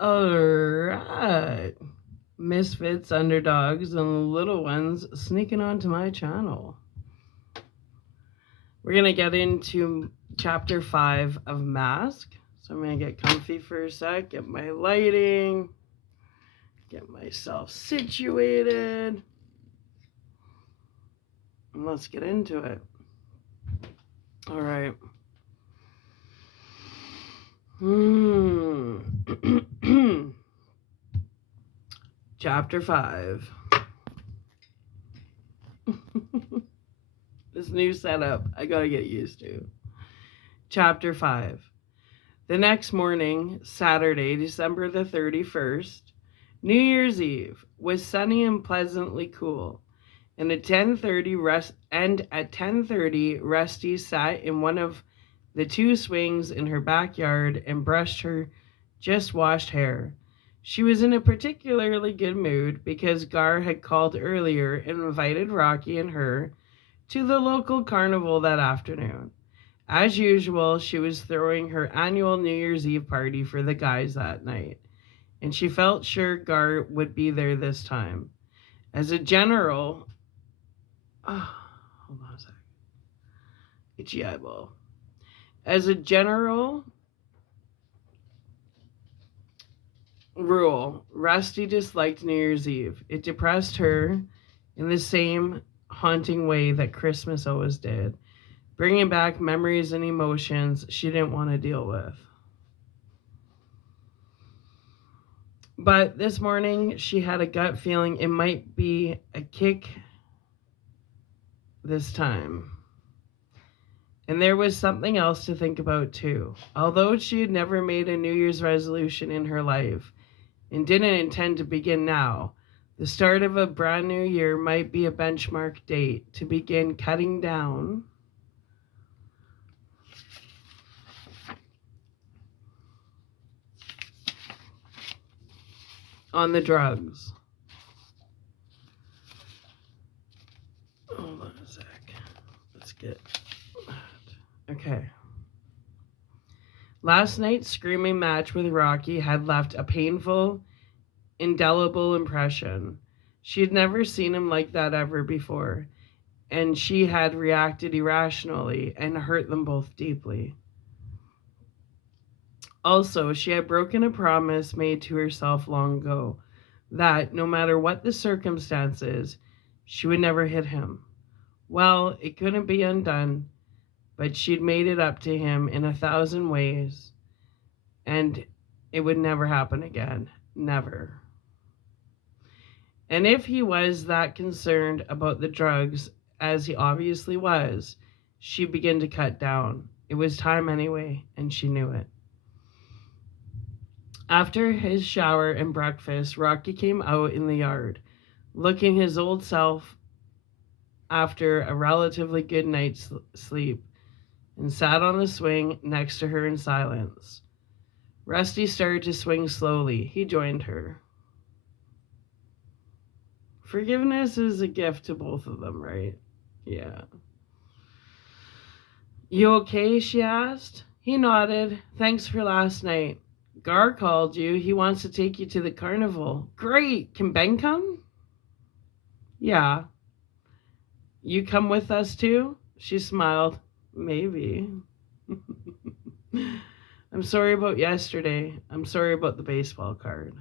Alright. Misfits, underdogs, and little ones sneaking onto my channel. We're going to get into chapter 5 of Mask. So I'm going to get comfy for a sec, get my lighting, get myself situated, and let's get into it. Alright. Chapter 5. This new setup, I gotta get used to. Chapter 5. The next morning, Saturday, December the 31st, New Year's Eve, was sunny and pleasantly cool. And at 10:30, Rusty sat in one of the two swings in her backyard and brushed her just washed hair. She was in a particularly good mood because Gar had called earlier and invited Rocky and her to the local carnival that afternoon. As usual, she was throwing her annual New Year's Eve party for the guys that night, and she felt sure Gar would be there this time. As a general, hold on a sec. Itchy eyeball. As a general rule, Rusty disliked New Year's Eve. It depressed her in the same haunting way that Christmas always did, bringing back memories and emotions she didn't want to deal with. But this morning, she had a gut feeling it might be a kick this time. And there was something else to think about too. Although she had never made a New Year's resolution in her life and didn't intend to begin now, the start of a brand new year might be a benchmark date to begin cutting down on the drugs. Hold on a sec. Let's get that. Okay. Last night's screaming match with Rocky had left a painful, indelible impression. She had never seen him like that ever before, and she had reacted irrationally and hurt them both deeply. Also, she had broken a promise made to herself long ago that no matter what the circumstances, she would never hit him. Well, it couldn't be undone, but she'd made it up to him in 1,000 ways, and it would never happen again. Never. And if he was that concerned about the drugs, as he obviously was, she began to cut down. It was time anyway, and she knew it. After his shower and breakfast, Rocky came out in the yard, looking his old self after a relatively good night's sleep, and sat on the swing next to her in silence. Rusty started to swing slowly. He joined her. Forgiveness is a gift to both of them, right? Yeah. You okay? She asked. He nodded. Thanks for last night. Gar called you. He wants to take you to the carnival. Great. Can Ben come? Yeah. You come with us too? She smiled. Maybe. I'm sorry about yesterday. I'm sorry about the baseball card.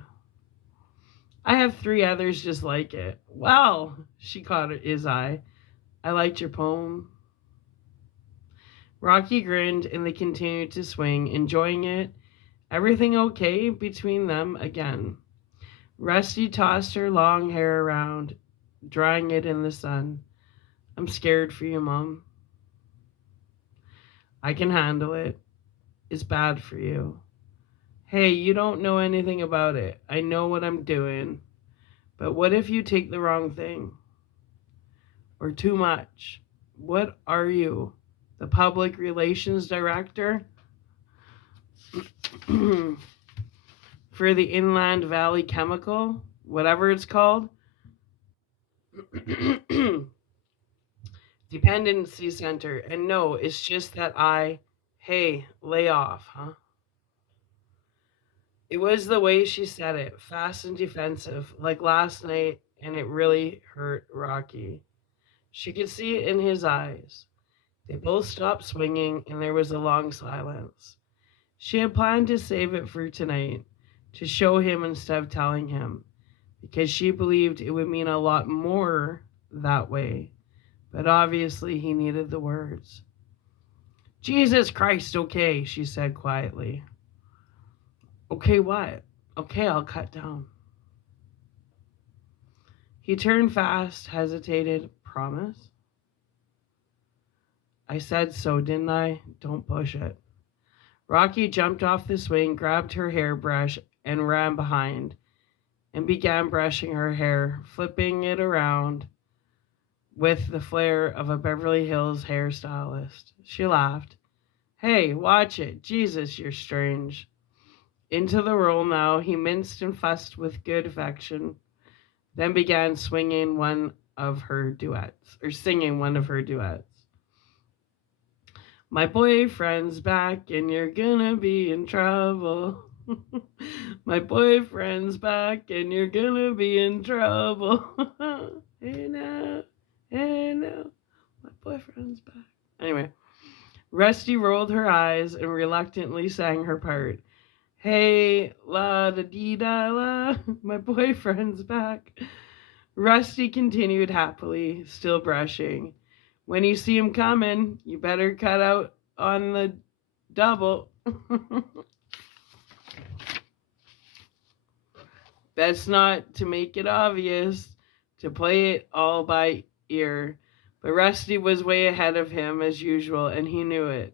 I have 3 others just like it. Well, she caught his eye. I liked your poem. Rocky grinned and they continued to swing, enjoying it. Everything okay between them again. Rusty tossed her long hair around, drying it in the sun. I'm scared for you, Mom. I can handle it. It's bad for you. Hey, you don't know anything about it. I know what I'm doing. But what if you take the wrong thing? Or too much? What are you? The public relations director? For the Inland Valley Chemical? Whatever it's called? Dependency Center. And no, it's just that hey, lay off, huh? It was the way she said it, fast and defensive, like last night, and it really hurt Rocky. She could see it in his eyes. They both stopped swinging, and there was a long silence. She had planned to save it for tonight, to show him instead of telling him, because she believed it would mean a lot more that way. But obviously, he needed the words. Jesus Christ, okay, she said quietly. Okay, what? Okay, I'll cut down. He turned fast, hesitated. Promise? I said so, didn't I? Don't push it. Rocky jumped off the swing, grabbed her hairbrush, and ran behind, and began brushing her hair, flipping it around with the flair of a Beverly Hills hairstylist. She laughed. Hey, watch it. Jesus, you're strange. Into the roll now, he minced and fussed with good affection, then began singing one of her duets. My boyfriend's back and you're gonna be in trouble. My boyfriend's back and you're gonna be in trouble. Hey now, my boyfriend's back. Anyway, Rusty rolled her eyes and reluctantly sang her part. Hey, la da dee da la, my boyfriend's back. Rusty continued happily, still brushing. When you see him coming, you better cut out on the double. Best not to make it obvious, to play it all by ear. But Rusty was way ahead of him as usual, and he knew it.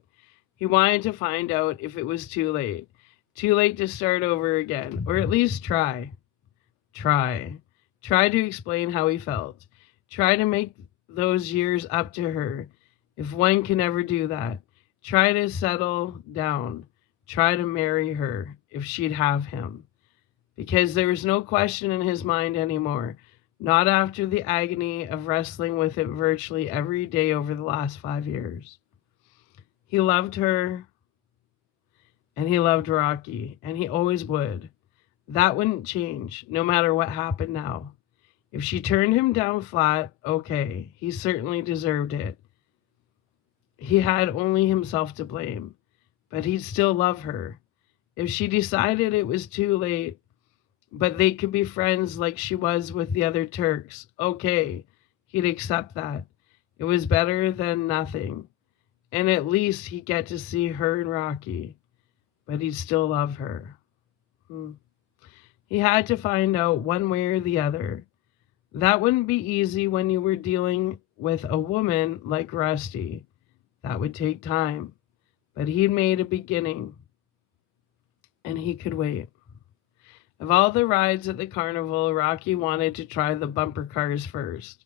He wanted to find out if it was too late. Too late to start over again, or at least try. Try to explain how he felt. Try to make those years up to her, if one can ever do that. Try to settle down. Try to marry her, if she'd have him. Because there was no question in his mind anymore, not after the agony of wrestling with it virtually every day over the last 5 years. He loved her, and he loved Rocky, and he always would. That wouldn't change, no matter what happened now. If she turned him down flat, okay, he certainly deserved it. He had only himself to blame, but he'd still love her. If she decided it was too late, but they could be friends like she was with the other Turks, okay, he'd accept that. It was better than nothing, and at least he'd get to see her and Rocky, but he'd still love her. He had to find out one way or the other. That wouldn't be easy when you were dealing with a woman like Rusty. That would take time, but he'd made a beginning, and he could wait. Of all the rides at the carnival, Rocky wanted to try the bumper cars first.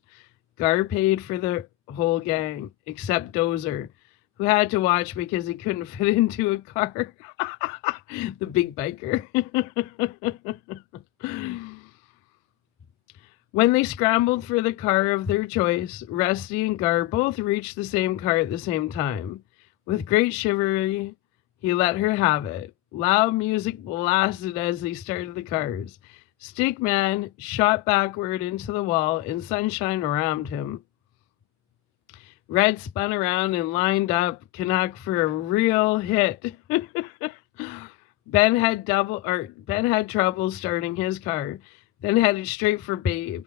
Gar paid for the whole gang, except Dozer, who had to watch because he couldn't fit into a car. The big biker. When they scrambled for the car of their choice, Rusty and Gar both reached the same car at the same time. With great chivalry, he let her have it. Loud music blasted as they started the cars. Stickman shot backward into the wall, and sunshine rammed him. Red spun around and lined up Canuck for a real hit. Ben had trouble starting his car, then headed straight for Babe,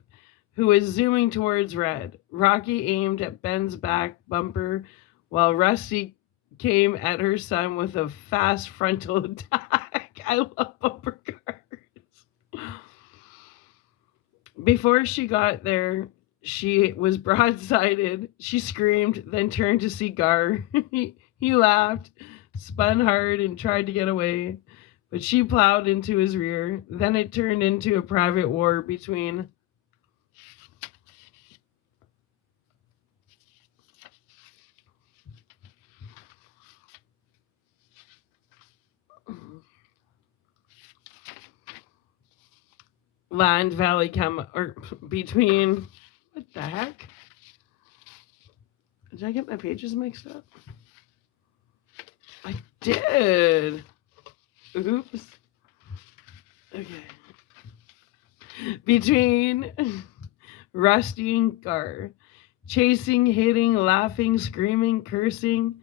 who was zooming towards Red. Rocky aimed at Ben's back bumper, while Rusty came at her son with a fast frontal attack. I love bumper cars. Before she got there, she was broadsided. She screamed, then turned to see Gar. He laughed, spun hard, and tried to get away, but she plowed into his rear. Then it turned into a private war between Land Valley between, what the heck? Did I get my pages mixed up? I did. Oops. Okay. Between Rusty and Gar, chasing, hitting, laughing, screaming, cursing,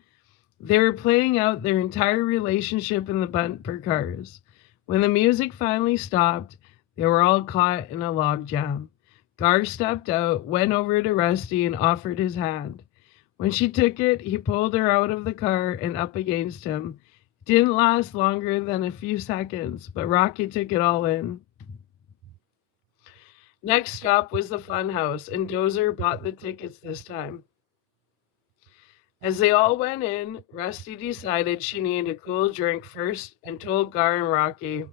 they were playing out their entire relationship in the bumper cars. When the music finally stopped, they were all caught in a log jam. Gar stepped out, went over to Rusty, and offered his hand. When she took it, he pulled her out of the car and up against him. It didn't last longer than a few seconds, but Rocky took it all in. Next stop was the fun house, and Dozer bought the tickets this time. As they all went in, Rusty decided she needed a cool drink first and told Gar and Rocky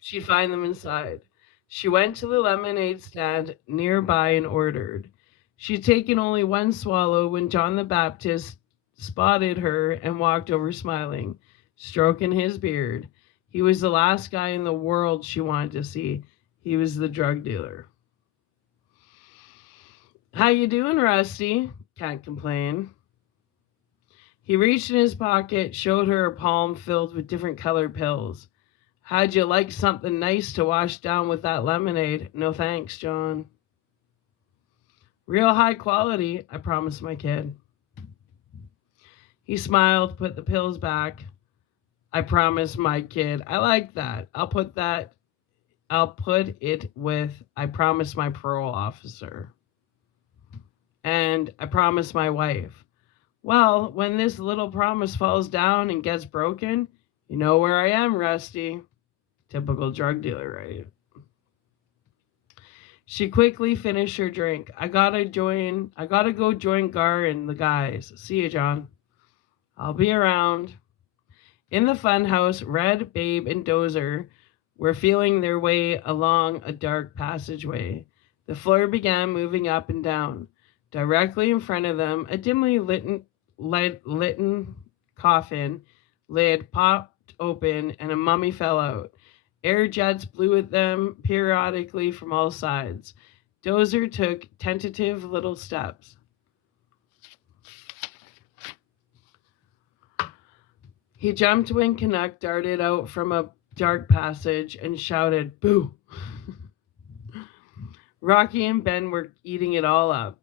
she'd find them inside. She went to the lemonade stand nearby and ordered. She'd taken only one swallow when John the Baptist spotted her and walked over smiling, stroking his beard. He was the last guy in the world she wanted to see. He was the drug dealer. How you doing, Rusty? Can't complain. He reached in his pocket, showed her a palm filled with different colored pills. How'd you like something nice to wash down with that lemonade? No thanks, John. Real high quality, I promised my kid. He smiled, put the pills back. I promised my kid. I like that. I'll put it with I promised my parole officer. And I promised my wife. Well, when this little promise falls down and gets broken, you know where I am, Rusty. Typical drug dealer, right? She quickly finished her drink. I gotta go join Gar and the guys. See you, John. I'll be around. In the fun house, Red, Babe, and Dozer were feeling their way along a dark passageway. The floor began moving up and down. Directly in front of them, a dimly lit coffin lid popped open and a mummy fell out. Air jets blew at them periodically from all sides. Dozer took tentative little steps. He jumped when Canuck darted out from a dark passage and shouted, "Boo!" Rocky and Ben were eating it all up.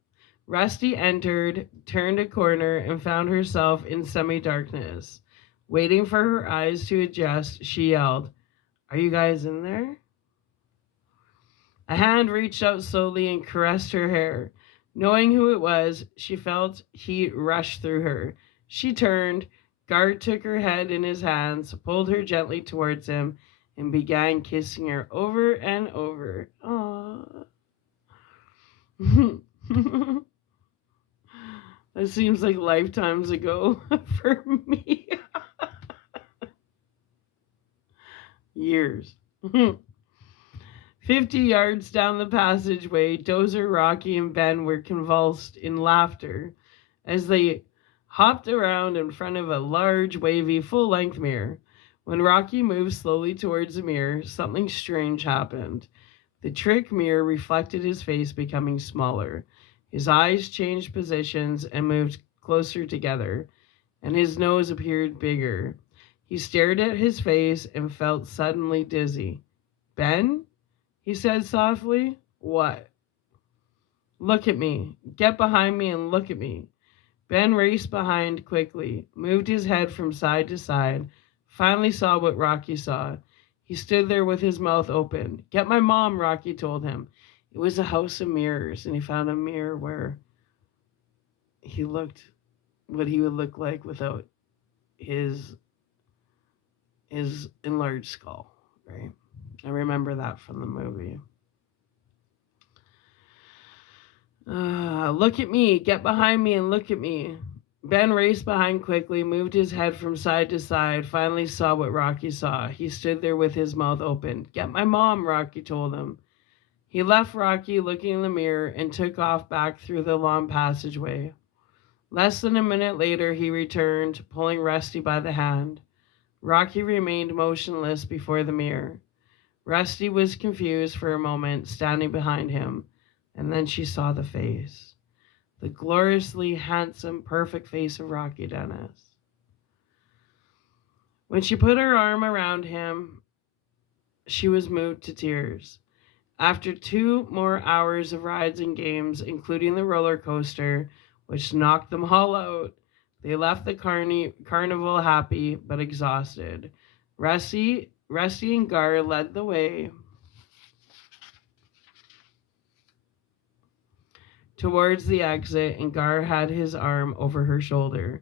Rusty entered, turned a corner, and found herself in semi-darkness. Waiting for her eyes to adjust, she yelled, "Are you guys in there?" A hand reached out slowly and caressed her hair. Knowing who it was, she felt heat rush through her. She turned. Gart took her head in his hands, pulled her gently towards him, and began kissing her over and over. Aww. That seems like lifetimes ago for me. Years. 50 yards down the passageway, Dozer, Rocky, and Ben were convulsed in laughter as they hopped around in front of a large, wavy, full-length mirror. When Rocky moved slowly towards the mirror, something strange happened. The trick mirror reflected his face becoming smaller. His eyes changed positions and moved closer together, and his nose appeared bigger. He stared at his face and felt suddenly dizzy. "Ben?" he said softly. "What?" "Look at me. Get behind me and look at me." Ben raced behind quickly, moved his head from side to side, finally saw what Rocky saw. He stood there with his mouth open. "Get my mom," Rocky told him. It was a house of mirrors, and he found a mirror where he looked what he would look like without his enlarged skull, right? I remember that from the movie. Look at me. Get behind me and look at me. Ben raced behind quickly, moved his head from side to side, finally saw what Rocky saw. He stood there with his mouth open. "Get my mom," Rocky told him. He left Rocky looking in the mirror and took off back through the long passageway. Less than a minute later, he returned, pulling Rusty by the hand. Rocky remained motionless before the mirror. Rusty was confused for a moment, standing behind him, and then she saw the face. The gloriously handsome, perfect face of Rocky Dennis. When she put her arm around him, she was moved to tears. After 2 more hours of rides and games, including the roller coaster, which knocked them all out, they left the carnival happy but exhausted. Rusty and Gar led the way towards the exit, and Gar had his arm over her shoulder.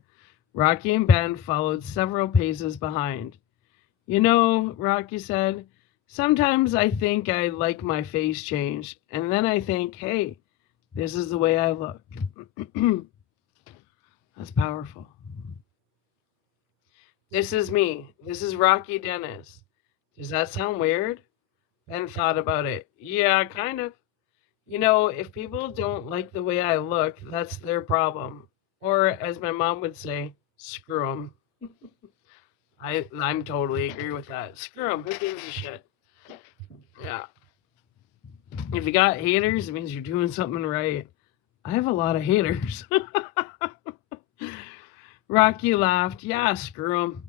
Rocky and Ben followed several paces behind. You know, Rocky said, sometimes I think I like my face changed, and then I think, hey, this is the way I look. That's powerful. This is me. This is Rocky Dennis. Does that sound weird? Ben thought about it. Yeah, kind of. You know, if people don't like the way I look, that's their problem. Or, as my mom would say, screw them. I'm totally agree with that. Screw them. Who gives a shit? Yeah. If you got haters, it means you're doing something right. I have a lot of haters. Rocky laughed. Yeah, screw them.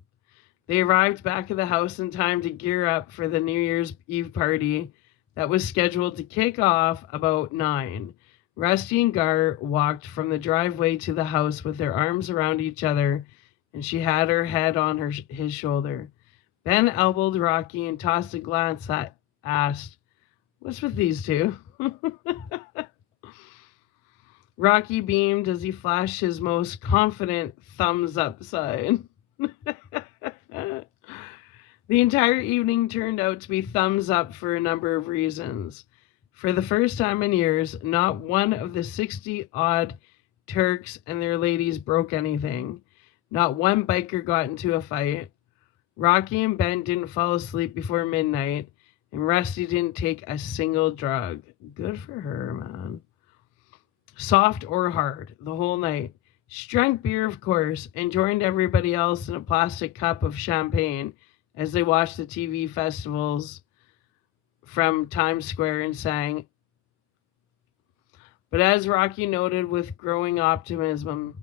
They arrived back at the house in time to gear up for the New Year's Eve party that was scheduled to kick off about 9. Rusty and Gar walked from the driveway to the house with their arms around each other, and she had her head on his shoulder. Ben elbowed Rocky and tossed a glance that asked, "What's with these two?" Rocky beamed as he flashed his most confident thumbs up sign. The entire evening turned out to be thumbs up for a number of reasons. For the first time in years, not one of the 60-odd Turks and their ladies broke anything. Not one biker got into a fight. Rocky and Ben didn't fall asleep before midnight, and Rusty didn't take a single drug. Good for her, man. Soft or hard, the whole night. She drank beer, of course, and joined everybody else in a plastic cup of champagne as they watched the TV festivals from Times Square and sang. But as Rocky noted with growing optimism,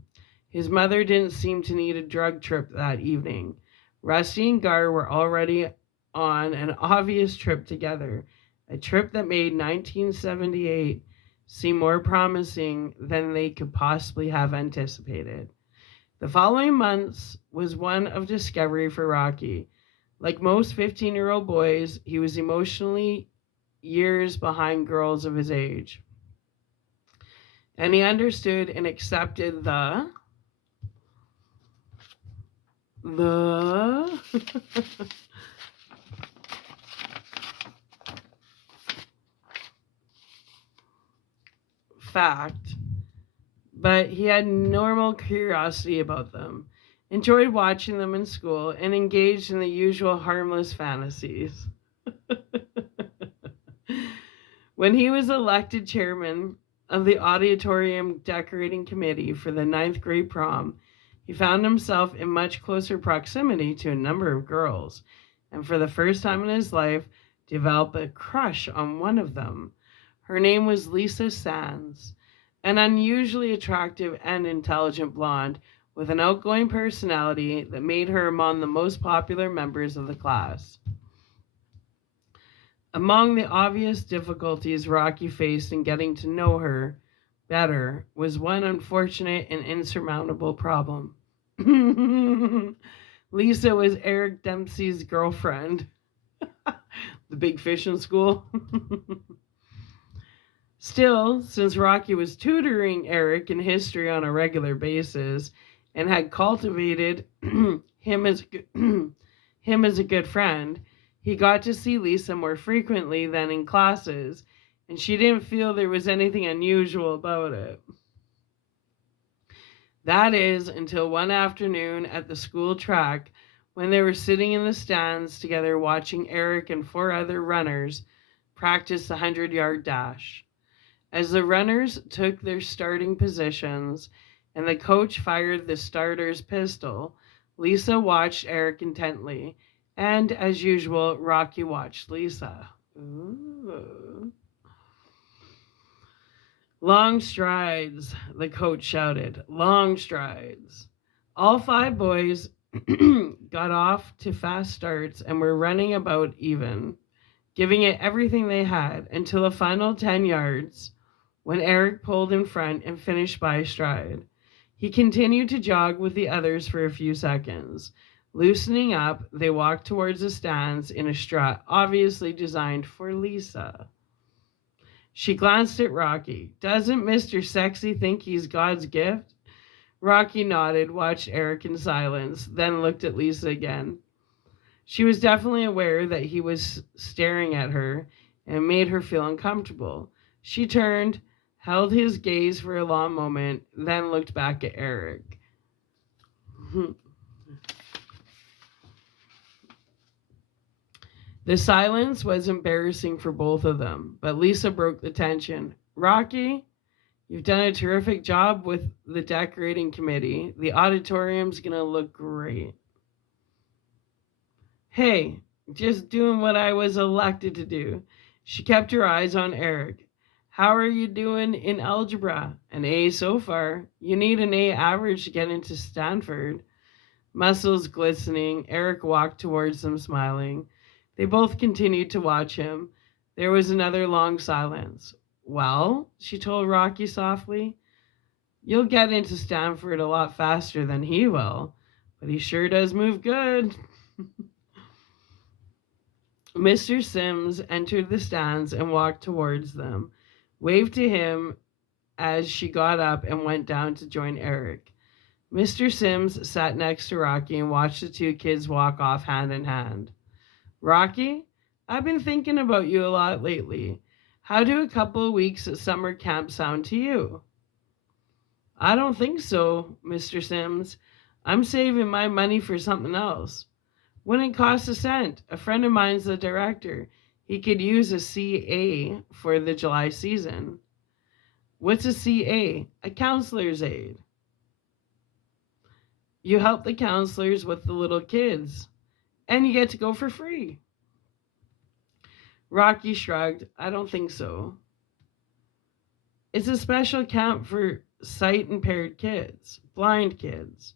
his mother didn't seem to need a drug trip that evening. Rusty and Gar were already on an obvious trip together, a trip that made 1978 seem more promising than they could possibly have anticipated. The following months was one of discovery for Rocky. Like most 15-year-old boys, he was emotionally years behind girls of his age. And he understood and accepted the fact, but he had normal curiosity about them, enjoyed watching them in school, and engaged in the usual harmless fantasies. When he was elected chairman of the auditorium decorating committee for the 9th grade prom, he found himself in much closer proximity to a number of girls, and for the first time in his life, developed a crush on one of them. Her name was Lisa Sands, an unusually attractive and intelligent blonde with an outgoing personality that made her among the most popular members of the class. Among the obvious difficulties Rocky faced in getting to know her better was one unfortunate and insurmountable problem. Lisa was Eric Dempsey's girlfriend. The big fish in school. Still, since Rocky was tutoring Eric in history on a regular basis and had cultivated him as a good friend, he got to see Lisa more frequently than in classes, and she didn't feel there was anything unusual about it. That is, until one afternoon at the school track when they were sitting in the stands together watching Eric and 4 other runners practice the 100-yard dash. As the runners took their starting positions and the coach fired the starter's pistol, Lisa watched Eric intently, and as usual, Rocky watched Lisa. Ooh. Long strides, the coach shouted. Long strides. All 5 boys got off to fast starts and were running about even. giving it everything they had until the final 10 yards when Eric pulled in front and finished by a stride. He continued to jog with the others for a few seconds. Loosening up, they walked towards the stands in a strut obviously designed for Lisa. She glanced at Rocky. Doesn't Mr. Sexy think he's God's gift? Rocky nodded, watched Eric in silence, then looked at Lisa again. She was definitely aware that he was staring at her and made her feel uncomfortable. She turned, held his gaze for a long moment, then looked back at Eric. The silence was embarrassing for both of them, but Lisa broke the tension. Rocky, you've done a terrific job with the decorating committee. The auditorium's going to look great. Hey, just doing what I was elected to do. She kept her eyes on Eric. How are you doing in algebra? An A so far. You need an A average to get into Stanford. Muscles glistening, Eric walked towards them smiling. They both continued to watch him. There was another long silence. Well, she told Rocky softly, you'll get into Stanford a lot faster than he will, but he sure does move good. Mr. Sims entered the stands and walked towards them, waved to him as she got up and went down to join Eric. Mr. Sims sat next to Rocky and watched the two kids walk off hand in hand. Rocky, I've been thinking about you a lot lately. How do a couple of weeks at summer camp sound to you? I don't think so, Mr. Sims. I'm saving my money for something else. Wouldn't cost a cent. A friend of mine's the director. He could use a CA for the July season. What's a CA? A counselor's aide. You help the counselors with the little kids, and you get to go for free. Rocky shrugged. I don't think so. It's a special camp for sight-impaired kids, blind kids.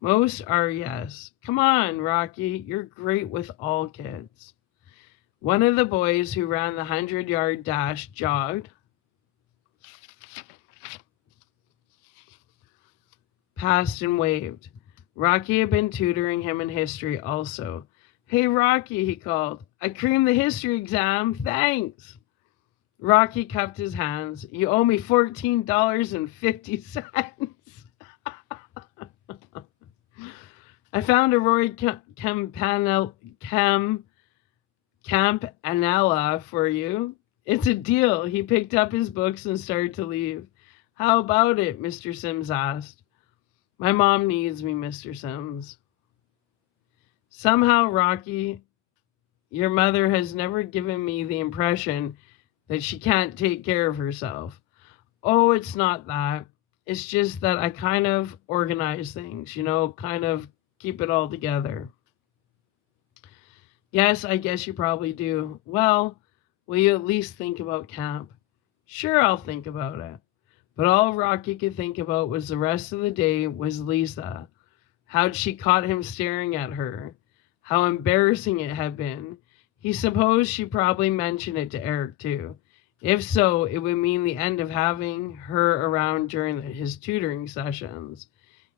Most are, yes. Come on, Rocky, you're great with all kids. One of the boys who ran the 100-yard dash jogged past and waved. Rocky had been tutoring him in history also. Hey, Rocky, he called. I creamed the history exam. Thanks. Rocky cupped his hands. You owe me $14.50. I found a Roy Campanella for you. It's a deal. He picked up his books and started to leave. How about it? Mr. Sims asked. My mom needs me, Mr. Sims. Somehow, Rocky, your mother has never given me the impression that she can't take care of herself. Oh, it's not that. It's just that I kind of organize things, kind of keep it all together. Yes, I guess you probably do. Well, will you at least think about camp? Sure, I'll think about it. But all Rocky could think about was the rest of the day was Lisa. How'd she caught him staring at her? How embarrassing it had been. He supposed she probably mentioned it to Eric too. If so, it would mean the end of having her around during his tutoring sessions.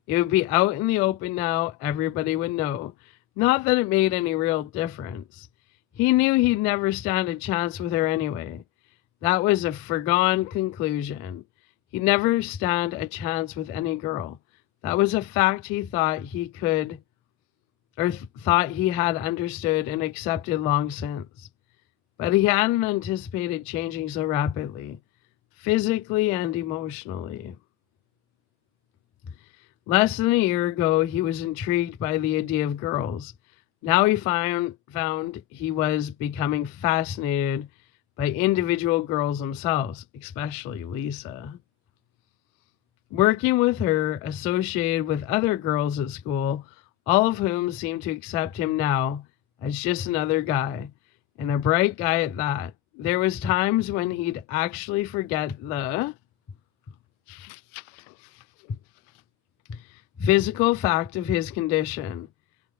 It would be out in the open now, everybody would know. Not that it made any real difference. He knew he'd never stand a chance with her anyway. That was a foregone conclusion. He'd never stand a chance with any girl. That was a fact he thought he could, or thought he had understood and accepted long since. But he hadn't anticipated changing so rapidly, physically and emotionally. Less than a year ago, he was intrigued by the idea of girls. Now he found he was becoming fascinated by individual girls themselves, especially Lisa. Working with her, associated with other girls at school, all of whom seemed to accept him now as just another guy, and a bright guy at that. There was times when he'd actually forget the physical fact of his condition.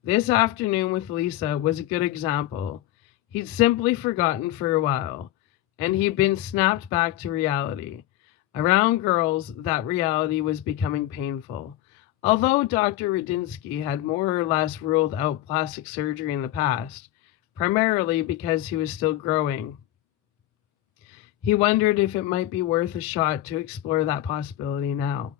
This afternoon with Lisa was a good example. He'd simply forgotten for a while, and he'd been snapped back to reality. Around girls, that reality was becoming painful. Although Dr. Radinsky had more or less ruled out plastic surgery in the past, primarily because he was still growing, he wondered if it might be worth a shot to explore that possibility now.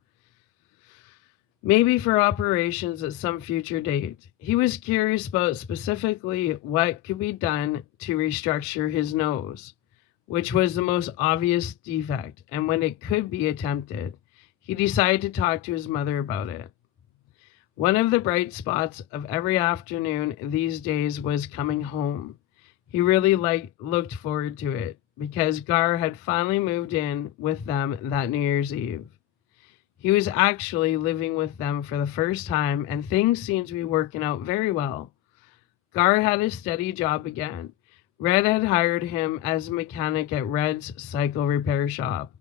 Maybe for operations at some future date. He was curious about specifically what could be done to restructure his nose, which was the most obvious defect, and when it could be attempted. He decided to talk to his mother about it. One of the bright spots of every afternoon these days was coming home. He really looked forward to it because Gar had finally moved in with them that New Year's Eve. He was actually living with them for the first time, and things seemed to be working out very well. Gar had a steady job again. Red had hired him as a mechanic at Red's cycle repair shop,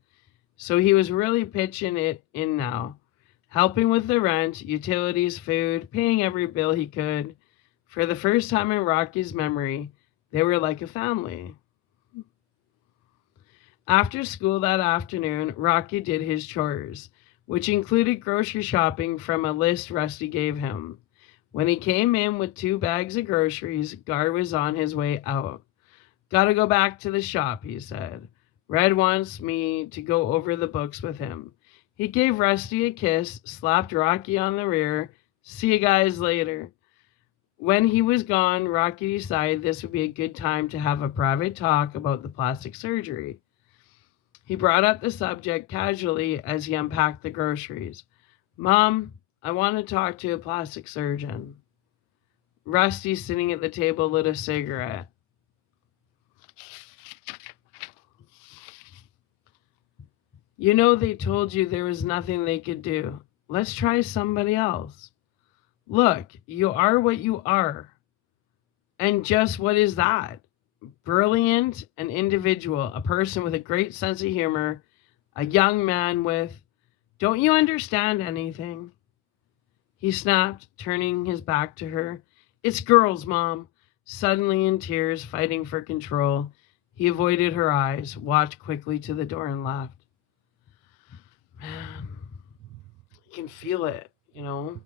so he was really pitching it in now, helping with the rent, utilities, food, paying every bill he could. For the first time in Rocky's memory, they were like a family. After school that afternoon, Rocky did his chores, which included grocery shopping from a list Rusty gave him. When he came in with 2 bags of groceries, Gar was on his way out. Gotta go back to the shop, he said. Red wants me to go over the books with him. He gave Rusty a kiss, slapped Rocky on the rear. See you guys later. When he was gone, Rocky decided this would be a good time to have a private talk about the plastic surgery. He brought up the subject casually as he unpacked the groceries. Mom, I want to talk to a plastic surgeon. Rusty, sitting at the table, lit a cigarette. You know they told you there was nothing they could do. Let's try somebody else. Look, you are what you are. And just what is that? Brilliant, an individual, a person with a great sense of humor, a young man with, don't you understand anything? He snapped, turning his back to her. It's girls, Mom. Suddenly in tears, fighting for control, he avoided her eyes, walked quickly to the door, and laughed. Man, you can feel it, you know?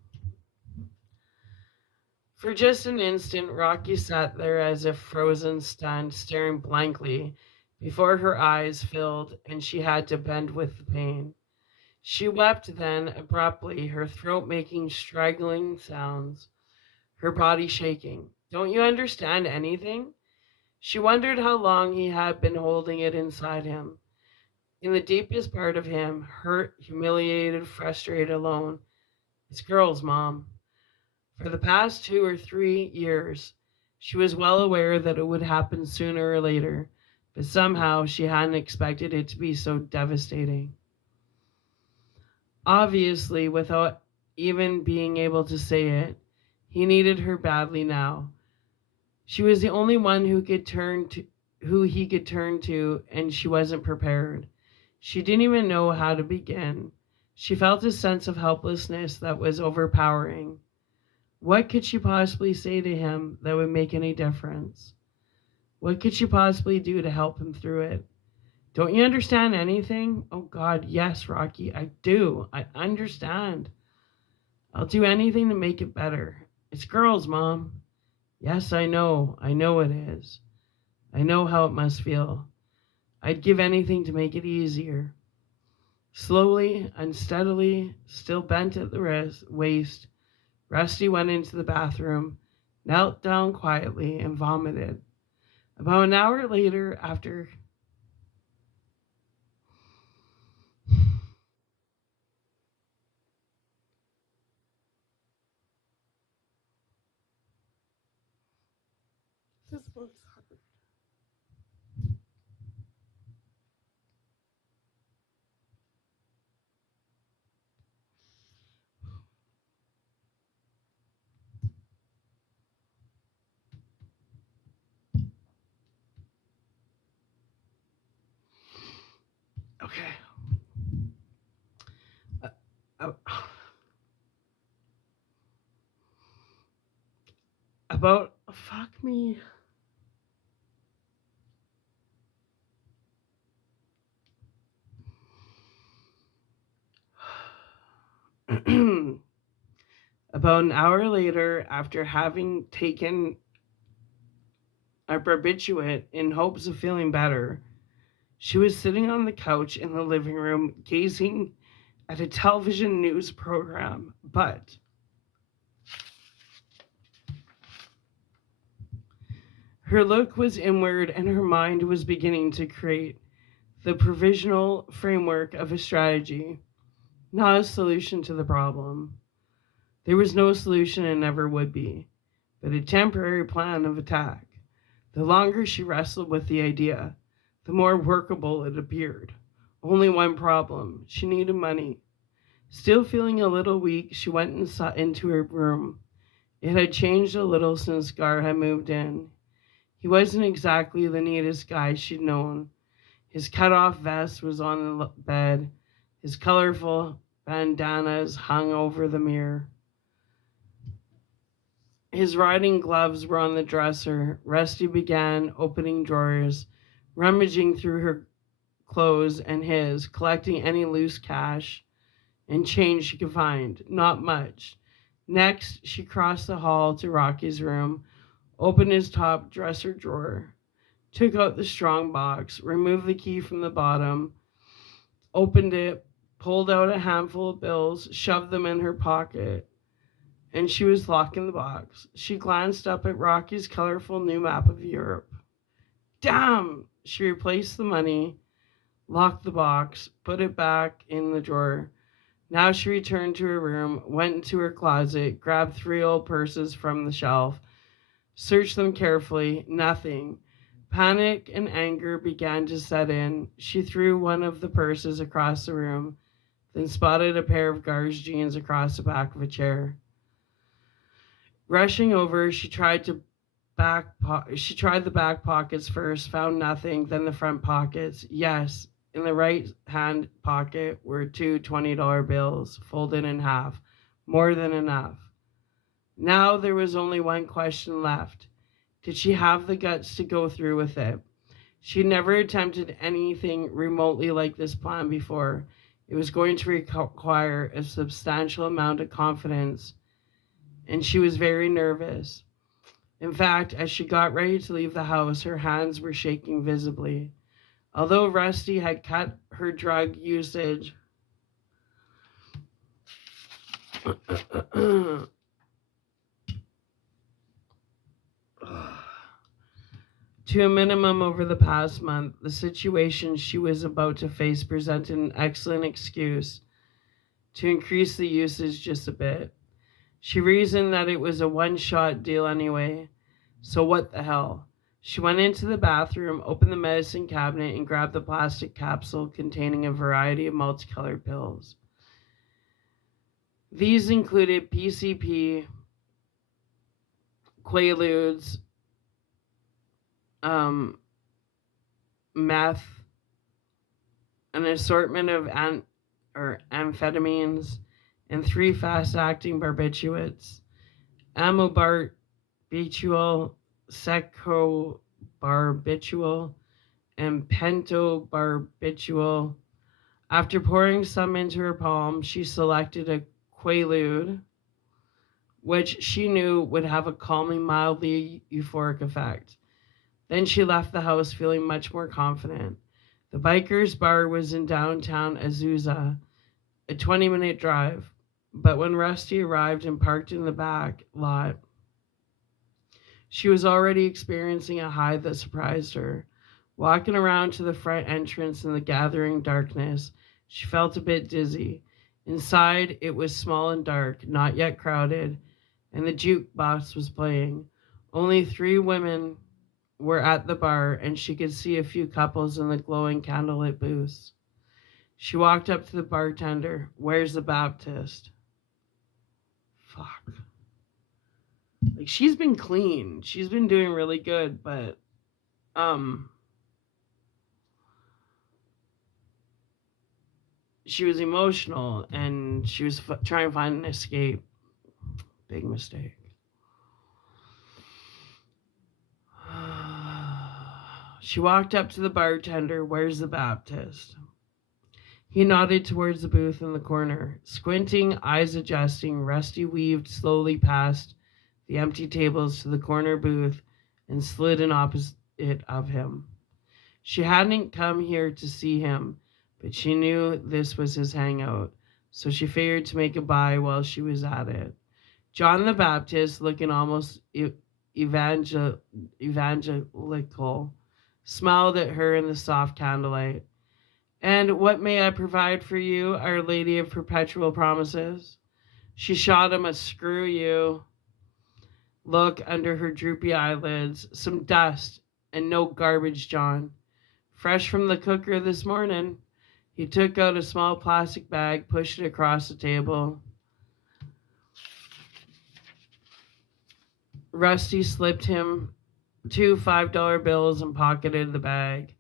For just an instant, Rocky sat there as if frozen, stunned, staring blankly before her eyes filled and she had to bend with the pain. She wept then, abruptly, her throat making straggling sounds, her body shaking. Don't you understand anything? She wondered how long he had been holding it inside him. In the deepest part of him, hurt, humiliated, frustrated, alone. It's girls, Mom. For the past 2 or 3 years, she was well aware that it would happen sooner or later, but somehow she hadn't expected it to be so devastating. Obviously, without even being able to say it, he needed her badly now. She was the only one who he could turn to, and she wasn't prepared. She didn't even know how to begin. She felt a sense of helplessness that was overpowering. What could she possibly say to him that would make any difference? What could she possibly do to help him through it? Don't you understand anything? Oh God, yes, Rocky, I do. I understand. I'll do anything to make it better. It's girls, Mom. Yes, I know. I know it is. I know how it must feel. I'd give anything to make it easier. Slowly, unsteadily, still bent at the waist, Rusty went into the bathroom, knelt down quietly, and vomited. About an hour later, after this one's hard. Okay. Uh, uh, about fuck me. About an hour later, after having taken a barbiturate in hopes of feeling better, she was sitting on the couch in the living room gazing at a television news program. But her look was inward and her mind was beginning to create the provisional framework of a strategy, not a solution to the problem. There was no solution and never would be, but a temporary plan of attack. The longer she wrestled with the idea, the more workable it appeared. Only one problem: she needed money. Still feeling a little weak, she went into her room. It had changed a little since Gar had moved in. He wasn't exactly the neatest guy she'd known. His cut-off vest was on the bed. His colorful bandanas hung over the mirror. His riding gloves were on the dresser. Rusty began opening drawers, rummaging through her clothes and his, collecting any loose cash and change she could find. Not much. Next, she crossed the hall to Rocky's room, opened his top dresser drawer, took out the strong box, removed the key from the bottom, opened it, pulled out a handful of bills, shoved them in her pocket, and she was locking the box. She glanced up at Rocky's colorful new map of Europe. Damn! She replaced the money, locked the box, put it back in the drawer. Now she returned to her room, went into her closet, grabbed 3 old purses from the shelf, searched them carefully. Nothing. Panic and anger began to set in. She threw one of the purses across the room, then spotted a pair of Gar's jeans across the back of a chair. Rushing over, she tried the back pockets first, found nothing, then the front pockets. Yes, in the right hand pocket were 2 $20 bills, folded in half. More than enough. Now there was only one question left. Did she have the guts to go through with it? She'd never attempted anything remotely like this plan before. It was going to require a substantial amount of confidence, and she was very nervous. In fact, as she got ready to leave the house, her hands were shaking visibly. Although Rusty had cut her drug usage to a minimum over the past month, the situation she was about to face presented an excellent excuse to increase the usage just a bit. She reasoned that it was a one-shot deal anyway, so what the hell? She went into the bathroom, opened the medicine cabinet, and grabbed the plastic capsule containing a variety of multicolored pills. These included PCP, Quaaludes, meth, an assortment of amphetamines, and 3 fast-acting barbiturates: amobarbital, secobarbital, and pentobarbital. After pouring some into her palm, she selected a Quaalude, which she knew would have a calming, mildly euphoric effect. Then she left the house feeling much more confident. The Bikers Bar was in downtown Azusa, a 20-minute drive, but when Rusty arrived and parked in the back lot, she was already experiencing a high that surprised her. Walking around to the front entrance in the gathering darkness, she felt a bit dizzy. Inside, it was small and dark, not yet crowded, and the jukebox was playing. Only 3 women were at the bar, and she could see a few couples in the glowing candlelit booths. She walked up to the bartender. Where's the Baptist? Fuck. Like, she's been clean. She's been doing really good, but, she was emotional, and she was trying to find an escape. Big mistake. She walked up to the bartender. Where's the Baptist? He nodded towards the booth in the corner. Squinting, eyes adjusting, Rusty weaved slowly past the empty tables to the corner booth and slid in opposite of him. She hadn't come here to see him, but she knew this was his hangout, so she figured to make a buy while she was at it. John the Baptist, looking almost evangelical, smiled at her in the soft candlelight. "And what may I provide for you, Our Lady of Perpetual Promises?" She shot him a "screw you" look under her droopy eyelids. "Some dust, and no garbage, John. Fresh from the cooker this morning." He took out a small plastic bag, pushed it across the table. Rusty slipped him 2 $5 bills and pocketed the bag.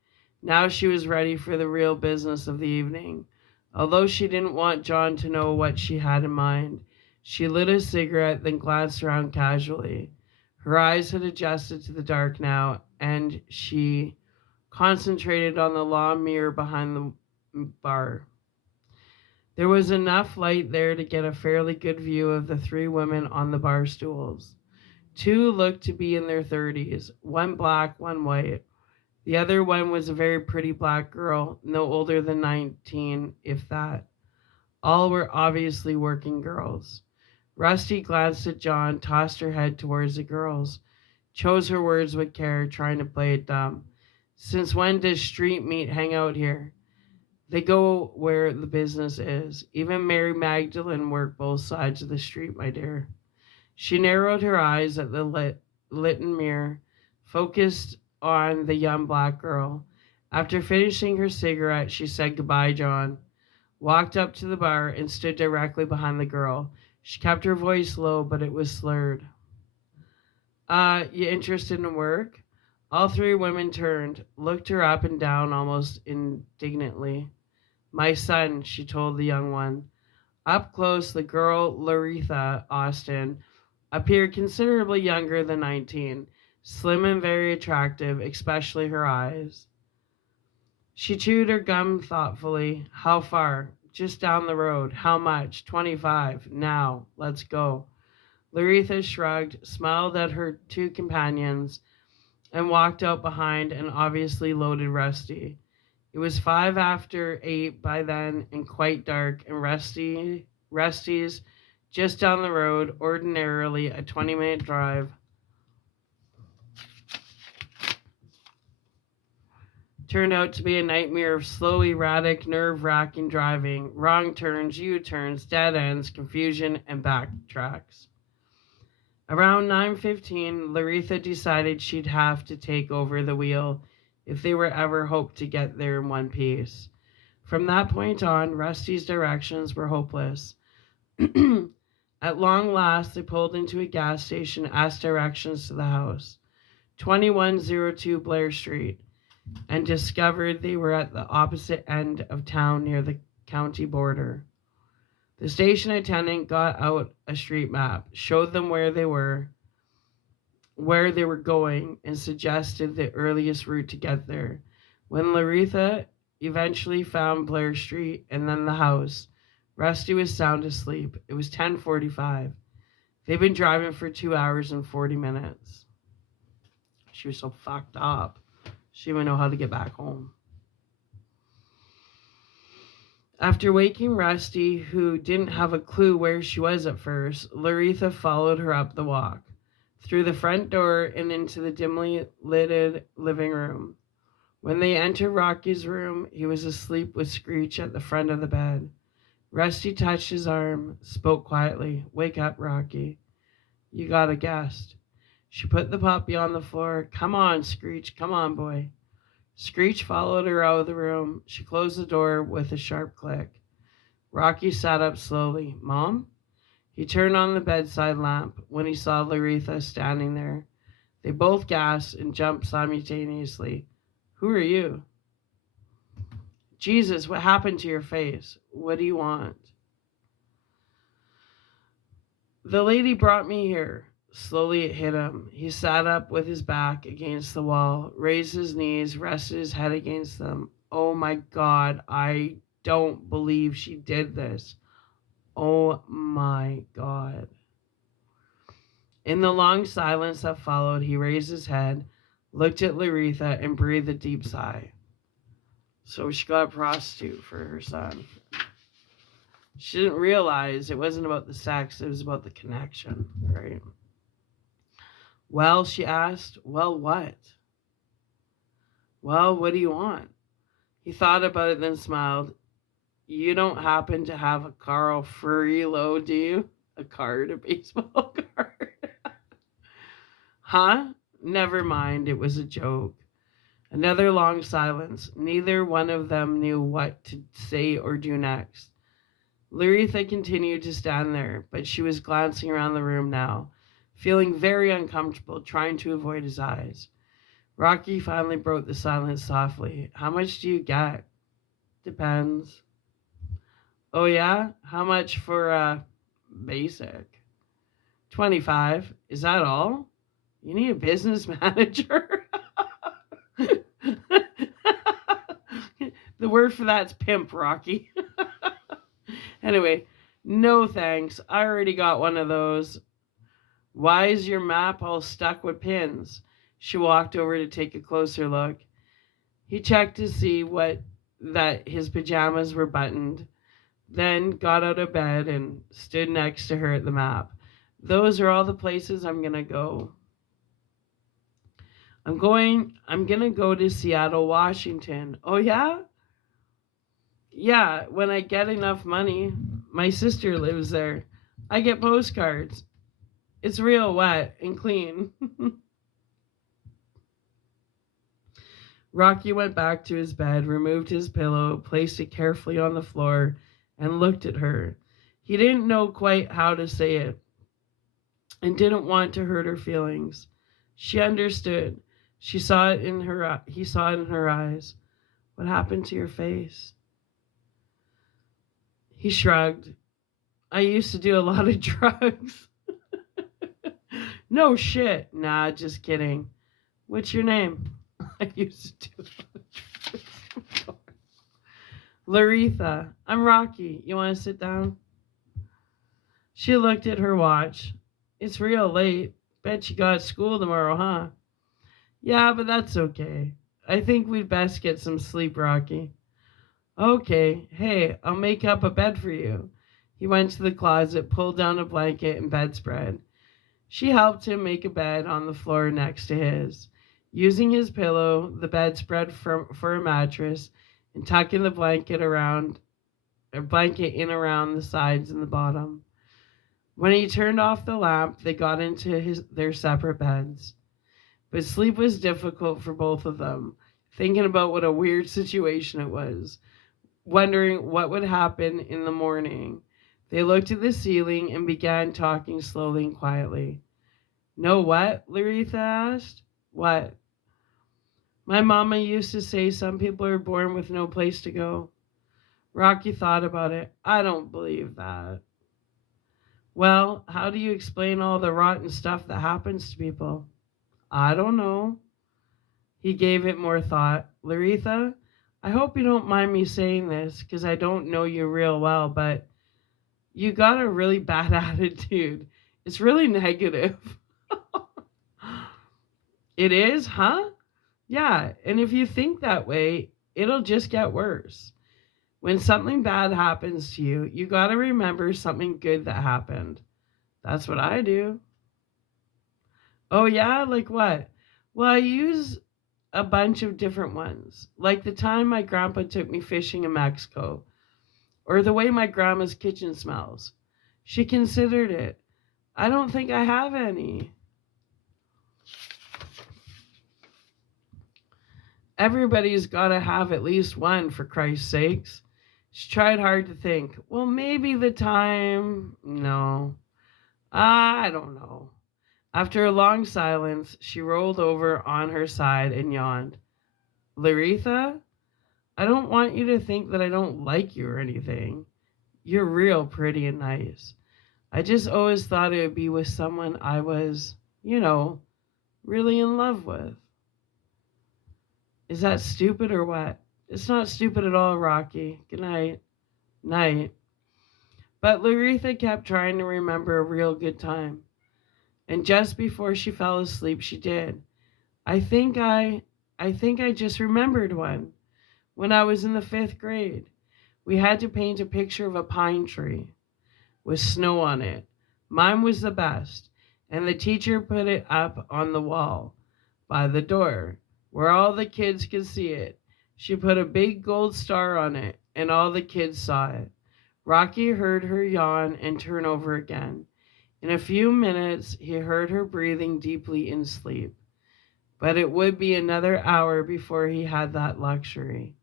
Now she was ready for the real business of the evening. Although she didn't want John to know what she had in mind, she lit a cigarette, then glanced around casually. Her eyes had adjusted to the dark now, and she concentrated on the long mirror behind the bar. There was enough light there to get a fairly good view of the three women on the bar stools. Two looked to be in their 30s, one black, one white. The other one was a very pretty black girl, no older than 19, if that. All were obviously working girls. Rusty glanced at John, tossed her head towards the girls, chose her words with care, trying to play it dumb. "Since when does street meat hang out here?" "They go where the business is. Even Mary Magdalene worked both sides of the street, my dear." She narrowed her eyes at the lit mirror, focused on the young black girl. After finishing her cigarette, she said goodbye, John, walked up to the bar, and stood directly behind the girl. She kept her voice low, but it was slurred. You interested in work?" All three women turned, looked her up and down almost indignantly. "My son," she told the young one. Up close, the girl, Laretha Austin, appeared considerably younger than 19, slim and very attractive, especially her eyes. She chewed her gum thoughtfully. "How far?" "Just down the road." "How much?" "25. Now, let's go." Laretha shrugged, smiled at her two companions, and walked out behind and obviously loaded Rusty. It was 8:05 by then and quite dark, and Rusty's just down the road, ordinarily a 20-minute drive, turned out to be a nightmare of slow, erratic, nerve-wracking driving, wrong turns, U-turns, dead ends, confusion, and backtracks. Around 9:15, Laretha decided she'd have to take over the wheel if they were ever hoped to get there in one piece. From that point on, Rusty's directions were hopeless. At long last, they pulled into a gas station, asked directions to the house, 2102 Blair Street, and discovered they were at the opposite end of town near the county border. The station attendant got out a street map, showed them where they were going, and suggested the earliest route to get there. When Laretha eventually found Blair Street and then the house, Rusty was sound asleep. It was 10:45. They'd been driving for 2 hours and 40 minutes. She was so fucked up. She didn't know how to get back home. After waking Rusty, who didn't have a clue where she was at first, Laretha followed her up the walk, through the front door and into the dimly lit living room. When they entered Rocky's room, he was asleep with Screech at the front of the bed. Rusty touched his arm, spoke quietly. "Wake up, Rocky. You got a guest." She put the puppy on the floor. "Come on, Screech. Come on, boy." Screech followed her out of the room. She closed the door with a sharp click. Rocky sat up slowly. "Mom?" He turned on the bedside lamp when he saw Laretha standing there. They both gasped and jumped simultaneously. "Who are you?" "Jesus, what happened to your face? What do you want?" "The lady brought me here." Slowly it hit him. He sat up with his back against the wall, raised his knees, rested his head against them. "Oh my God, I don't believe she did this. Oh my God. In the long silence that followed, he raised his head, looked at Laretha, and breathed a deep sigh. So she got a prostitute for her son. She didn't realize it wasn't about the sex, it was about the connection, right? Well, she asked, well, what? Well, what do you want? He thought about it, then smiled. You don't happen to have a Carl Furillo, do you? A card, a baseball card. Huh? Never mind, it was a joke. Another long silence. Neither one of them knew what to say or do next. Laretha continued to stand there, but she was glancing around the room now, feeling very uncomfortable, trying to avoid his eyes. Rocky finally broke the silence softly. How much do you get? Depends. Oh yeah? How much for basic? 25. Is that all? You need a business manager? The word for that's pimp, Rocky. Anyway, no thanks. I already got one of those. Why is your map all stuck with pins? She walked over to take a closer look. He checked to see that his pajamas were buttoned, then got out of bed and stood next to her at the map. Those are all the places I'm gonna go. I'm gonna go to Seattle, Washington. Oh yeah? Yeah, when I get enough money. My sister lives there. I get postcards. It's real wet and clean. Rocky went back to his bed, removed his pillow, placed it carefully on the floor, and looked at her. He didn't know quite how to say it and didn't want to hurt her feelings. She understood. He saw it in her eyes. What happened to your face? He shrugged. I used to do a lot of drugs. No shit. Nah, just kidding. What's your name? I used to do a lot of drugs. Laretha. I'm Rocky. You want to sit down? She looked at her watch. It's real late. Bet you got school tomorrow, huh? Yeah, but that's okay. I think we'd best get some sleep, Rocky. Okay, hey, I'll make up a bed for you. He went to the closet, pulled down a blanket and bedspread. She helped him make a bed on the floor next to his, using his pillow, the bedspread for a mattress, and tucking the blanket in around the sides and the bottom. When he turned off the lamp, they got into their separate beds. But sleep was difficult for both of them, thinking about what a weird situation it was, wondering what would happen in the morning. They looked at the ceiling and began talking slowly and quietly. Know what? Laretha asked. What? My mama used to say some people are born with no place to go. Rocky thought about it. I don't believe that. Well, how do you explain all the rotten stuff that happens to people? I don't know. He gave it more thought. Laretha, I hope you don't mind me saying this because I don't know you real well, but you got a really bad attitude. It's really negative. It is, huh? Yeah, and if you think that way, it'll just get worse. When something bad happens to you, you got to remember something good that happened. That's what I do. Oh, yeah? Like what? Well, I use a bunch of different ones. Like the time my grandpa took me fishing in Mexico, or the way my grandma's kitchen smells. She considered it. I don't think I have any. Everybody's got to have at least one, for Christ's sakes. She tried hard to think. Well, maybe the time. No. I don't know. After a long silence, she rolled over on her side and yawned. Laretha, I don't want you to think that I don't like you or anything. You're real pretty and nice. I just always thought it would be with someone I was, really in love with. Is that stupid or what? It's not stupid at all, Rocky. Good night. Night. But Laretha kept trying to remember a real good time. And just before she fell asleep, she did. I think I I think I just remembered one. When I was in the 5th grade, we had to paint a picture of a pine tree with snow on it. Mine was the best, and the teacher put it up on the wall by the door where all the kids could see it. She put a big gold star on it, and all the kids saw it. Rocky heard her yawn and turn over again. In a few minutes, he heard her breathing deeply in sleep. But it would be another hour before he had that luxury.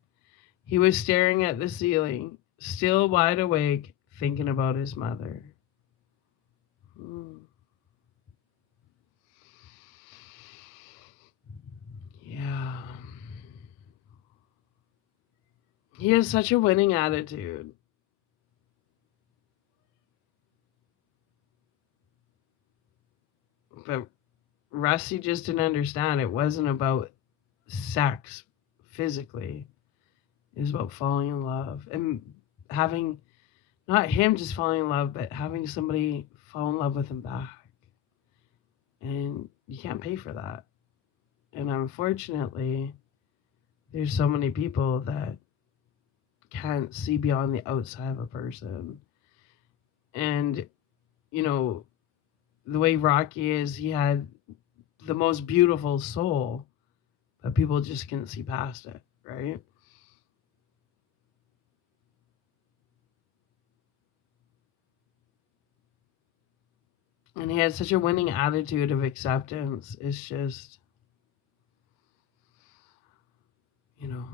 He was staring at the ceiling, still wide awake, thinking about his mother. Yeah. He has such a winning attitude. But Rusty just didn't understand. It wasn't about sex physically, it was about falling in love and having not him just falling in love, but having somebody fall in love with him back. And you can't pay for that. And unfortunately, there's so many people that can't see beyond the outside of a person. And, you know, the way Rocky is, he had the most beautiful soul, but people just couldn't see past it, right? And he had such a winning attitude of acceptance. It's just, you know,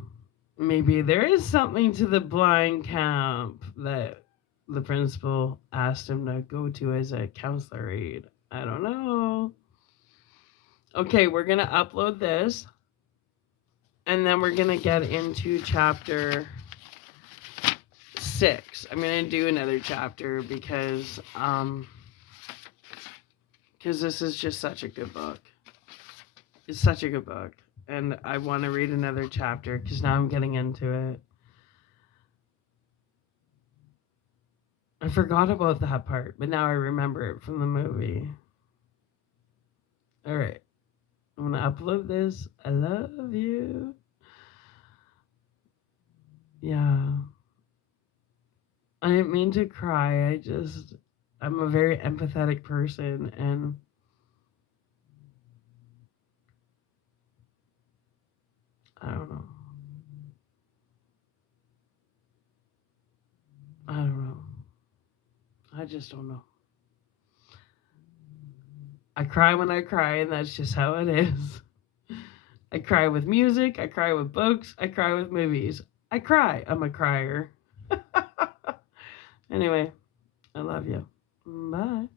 maybe there is something to the blind camp that the principal asked him to go to as a counselor aide. I don't know. Okay, we're going to upload this, and then we're going to get into chapter 6. I'm going to do another chapter because this is just such a good book. It's such a good book, and I want to read another chapter because now I'm getting into it. I forgot about that part, but now I remember it from the movie. All right. I'm going to upload this. I love you. Yeah. I didn't mean to cry. I'm a very empathetic person, and I don't know. I don't know. I just don't know. I cry when I cry, and that's just how it is. I cry with music. I cry with books. I cry with movies. I cry. I'm a crier. Anyway, I love you. Bye.